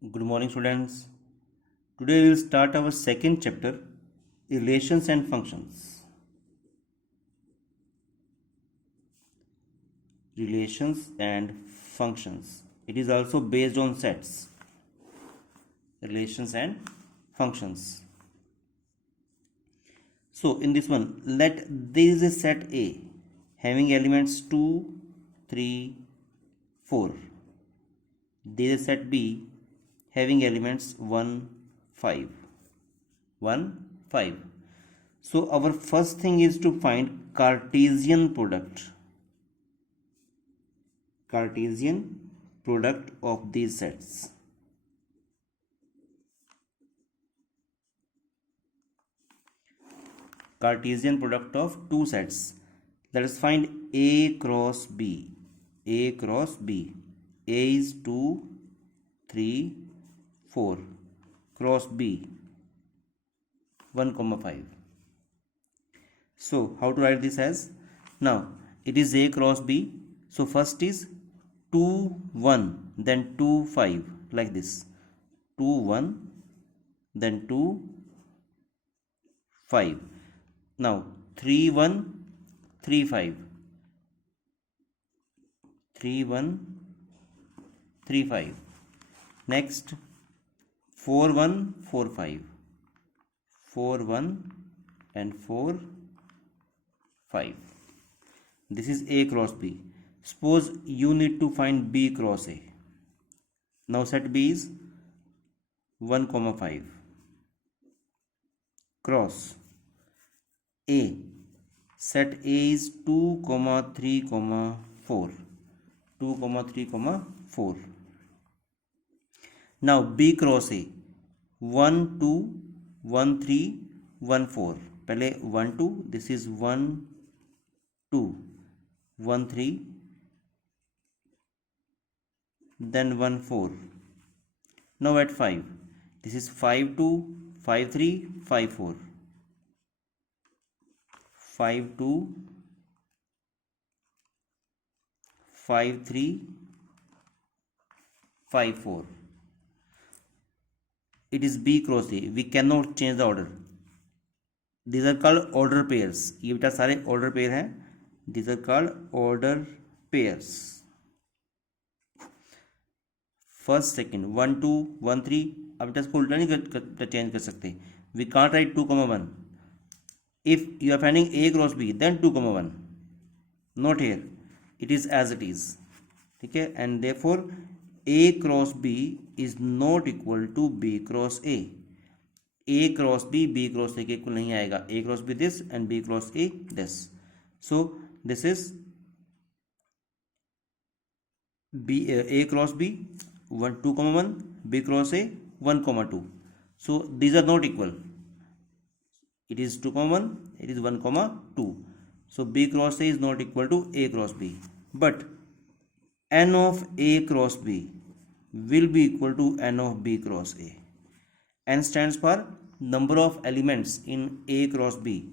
Good morning, students. Today we will start our second chapter, relations and functions. Relations and functions. It is also based on sets. Relations and functions. So in this one, let there is a set A having elements 2, 3, 4. There is a set B having elements 1, 5. 1, 5. So our first thing is to find Cartesian product. Cartesian product of these sets. Cartesian product of two sets. Let us find A cross B. A cross B. A is 2, 3, 4. Cross B 1, 5. So how to write this as? Now it is A cross B. So first is 2, 1, then 2, 5, like this. 2, 1, then 2, 5. Now 3, 1, 3, 5. 3, 1, 3, 5. Next 4, 1, 4, 5. 4, 1 and 4, 5. This is A cross B. Suppose you need to find B cross A. Now set B is 1, 5. Cross A. Set A is 2, 3, 4. 2, 3, 4. Now B cross A. 1, 2, 1, 3, 1, 4. पहले 1, 2. This is 1, 2, 1, 3. Then 1, 4. Now at 5. This is 5, 2, 5, 3, 5, 4. 5, 2, 5, 3, 5, 4. It is B cross A. We cannot change the order. These are called order pairs. ये बेटा सारे order pair हैं. These are called order pairs. First, second, 1, 2, 1, 3. अब बेटा इसको उल्टा नहीं change कर सकते. We can't write 2, 1. If you are finding A cross B, then 2, 1. Not here. It is as it is. ठीक है. And therefore A cross B is not equal to B cross A. A cross B, B cross A के equal नहीं आएगा. A cross B this and B cross A this. So this is B A cross B 1, 2, 1. B cross A 1, 2. So these are not equal. It is 2, 1. It is 1, 2. So B cross A is not equal to A cross B. But n of A cross B will be equal to n of B cross A. N stands for number of elements in A cross B.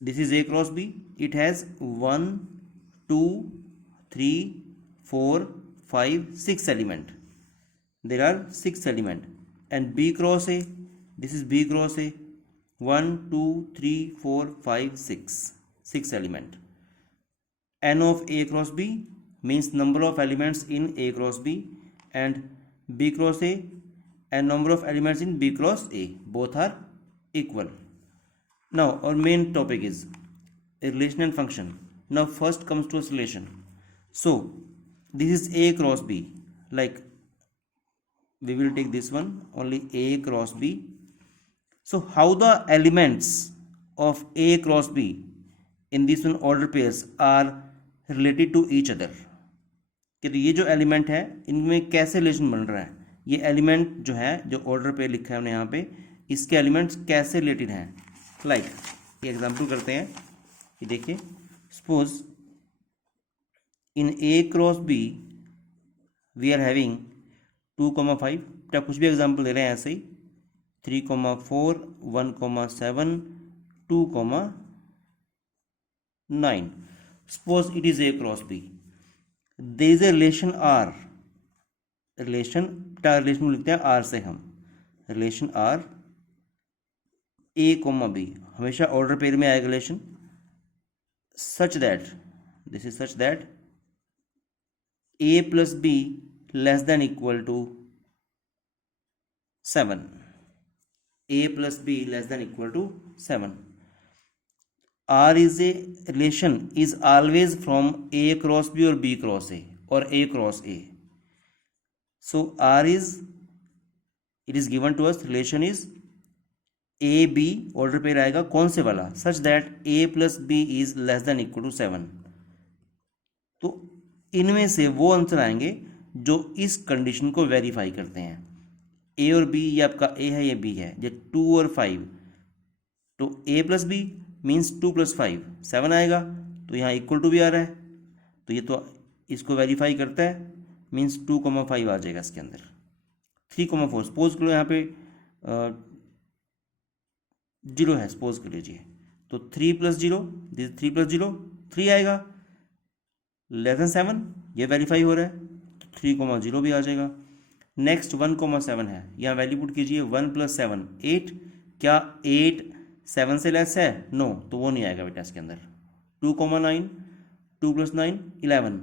This is A cross B. It has 1, 2, 3, 4, 5, 6 element. There are 6 element. And B cross A, this is B cross A. 1, 2, 3, 4, 5, 6. 6 element. N of A cross B means number of elements in A cross B, and B cross A and number of elements in B cross A. Both are equal. Now our main topic is a relation and function. Now first comes to us relation. So this is A cross B. Like we will take this one, only A cross B. So how the elements of A cross B in this one order pairs are related to each other. कि तो ये जो element है इनमें कैसे relation बन रहा है. ये एलिमेंट जो है जो ऑर्डर पे लिखा है हमने यहाँ पे, इसके एलिमेंट्स कैसे रिलेटेड हैं. लाइक ये एग्जांपल करते हैं. ये देखिए, suppose in A cross B we are having 2, 5. क्या कुछ भी एग्जांपल दे रहे हैं ऐसे ही. 3, 4, 1, 7, 2, 9. Suppose it is A cross B. There is a relation R. Relation को लिखते हैं आर से, हम relation R A comma B, हमेशा ऑर्डर पेयर में आएगा relation, such that this is such that A plus B less than equal to 7, a plus b less than equal to 7. R is a relation is always from a cross b or b cross a or a cross a. So R is, it is given to us, relation is a b, order pair आएगा कौन से वाला, such that a plus b is less than equal to 7. तो इनमें से वो answer आएंगे जो इस कंडीशन को वेरीफाई करते हैं। ए और बी, ये आपका ए है, ये बी है, ये 2 और 5, तो ए प्लस बी मीन्स 2 + 5 7 आएगा, तो यहाँ इक्वल टू भी आ रहा है, तो ये तो इसको वेरीफाई करता है, मीन्स 2,5 आ जाएगा इसके अंदर। 3,4 सपोज करो यहाँ पे 0 है, सपोज कर लीजिए, तो 3 + 0 दिस 3 + 0 3 आएगा, लेस देन 7 ये वेरीफाई हो रहा है, तो 3,0 भी आ जाएगा। नेक्स्ट 1,7 है, यहाँ वैल्यू पुट कीजिए, 1 + 7 8, क्या 8 7 से लेस है? नो, तो वो नहीं आएगा बेटा इसके अंदर। 2,9 2 + 9 11,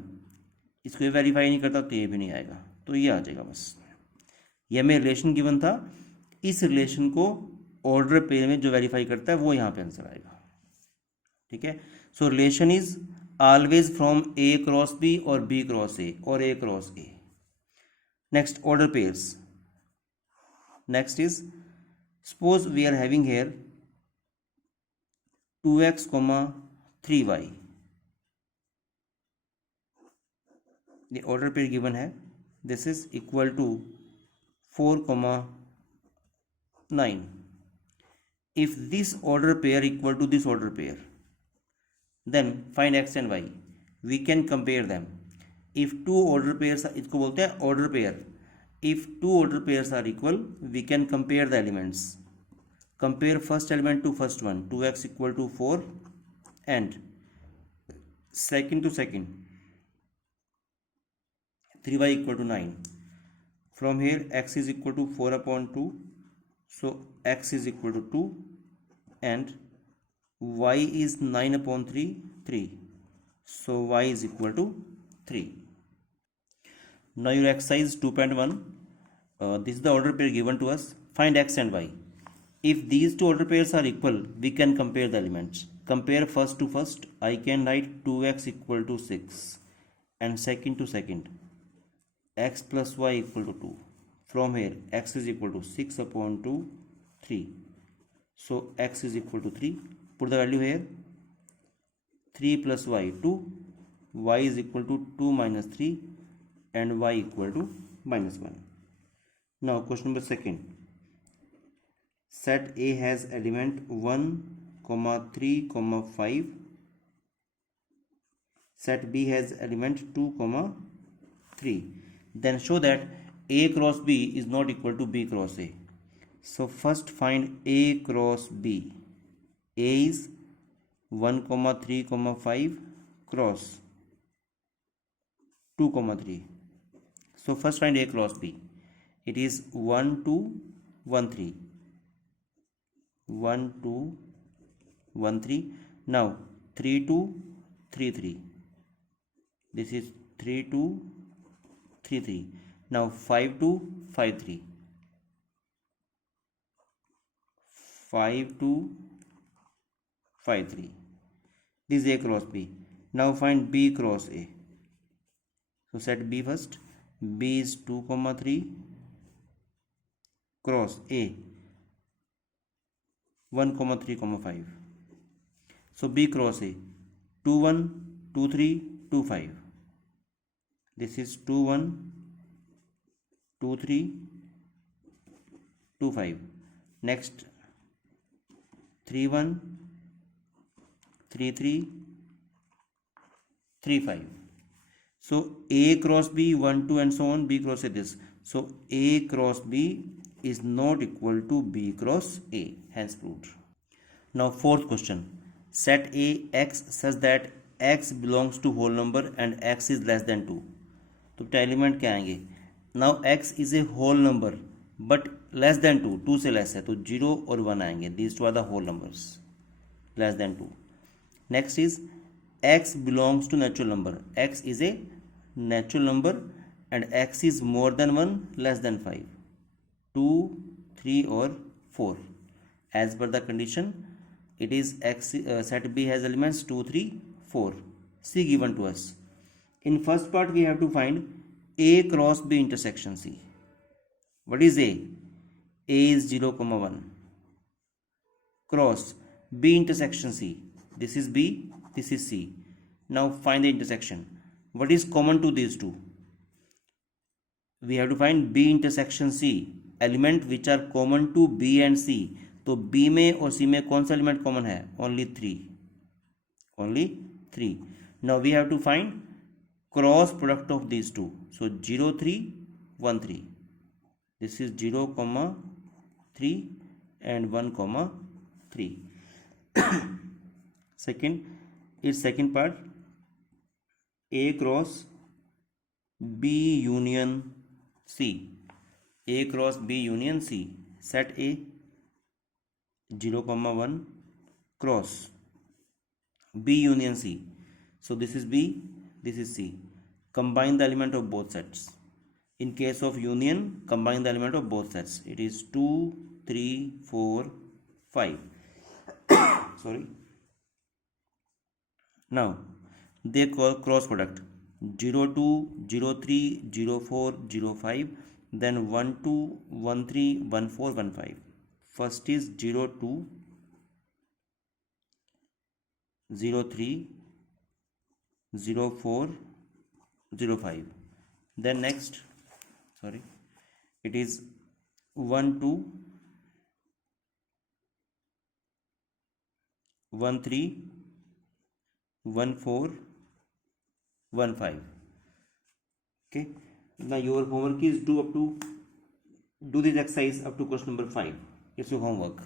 इसको ये वेरीफाई नहीं करता, तो ये भी नहीं आएगा, तो ये आ जाएगा बस। ये हमें रिलेशन गिवन था, इस रिलेशन को ऑर्डर पेयर में जो वेरीफाई करता है वो यहाँ पे आंसर आएगा, ठीक है। So relation is always from A cross B और बी क्रॉस ए और A cross A. Next, order pairs. Next is, suppose we are having here 2x, 3y. The order pair given है, this is equal to 4, 9. If this order pair equal to this order pair, then find x and y. We can compare them. If two order pairs, इसको बोलते हैं order pair. If two order pairs are equal, we can compare the elements. Compare first element to first one, 2x equal to 4, and second to second, 3y equal to 9. From here, x is equal to 4/2, so x is equal to 2, and y is 9/3, 3, so y is equal to 3. Now your exercise 2.1, this is the order pair given to us. Find x and y. If these two order pairs are equal, we can compare the elements. Compare first to first. I can write 2x equal to 6, and second to second, x plus y equal to 2. From here, x is equal to 6/2, 3. So x is equal to 3. Put the value here. 3 plus y 2. Y is equal to 2 minus 3. And y equal to -1. Now question number second. Set A has element 1, 3, 5. Set B has element 2, 3. Then show that A cross B is not equal to B cross A. So first find A cross B. A is 1, 3, 5 cross 2, 3. So first find A cross B. It is 1, 2, 1, 3. 1, 2, 1, 3. Now 3, 2, 3, 3. This is 3, 2, 3, 3. Now 5, 2, 5, 3. 5, 2, 5, 3. This is A cross B. Now find B cross A. So set B first. B is 2, 3 cross A 1, 3, 5. So B cross A 2, 1, 2, 3, 2, 5. This is 2, 1, 2, 3, 2, 5. Next 3, 1, 3, 3, 3, 5. So A cross B 1, 2 and so on, B cross A this. So A cross B is not equal to B cross A, hence proved. Now fourth question. Set A x such that x belongs to whole number and x is less than 2. तो element क्या आएंगे? Now x is a whole number but less than 2, 2 से less है तो 0 और 1 आएंगे, these two are the whole numbers less than 2. Next is x belongs to natural number. x is a natural number and x is more than 1 less than 5, 2, 3 और 4. As per the condition, it is x set B has elements 2, 3, 4. C given to us. In first part, we have to find A cross B intersection C. What is A? A is 0, 1. Cross B intersection C. This is B, this is C. Now find the intersection. What is common to these two? We have to find B intersection C. Element which are common to B and C. तो B में और C में कौन सा element common है? Only 3. Only 3. Now we have to find cross product of these two. So 0, 3, 1, 3. This is 0, 3 and 1, 3. Second part A cross B union C. A cross B union C. Set A 0, 1 cross B union C. So this is B, this is C. Combine the element of both sets. In case of union, combine the element of both sets. It is 2, 3, 4, 5. Sorry. Now they cross product 0, 2, 0, 3, 0, 4, 0, 5. Then 1, 2, 1, 3, 1, 4, 1, 5. First is 0, 2, 0, 3, 0, 4, 0, 5. Then next, it is 1, 2, 1, 3, 1, 4, 1, 5. Okay. Now your homework is do this exercise up to question number 5. It's your homework.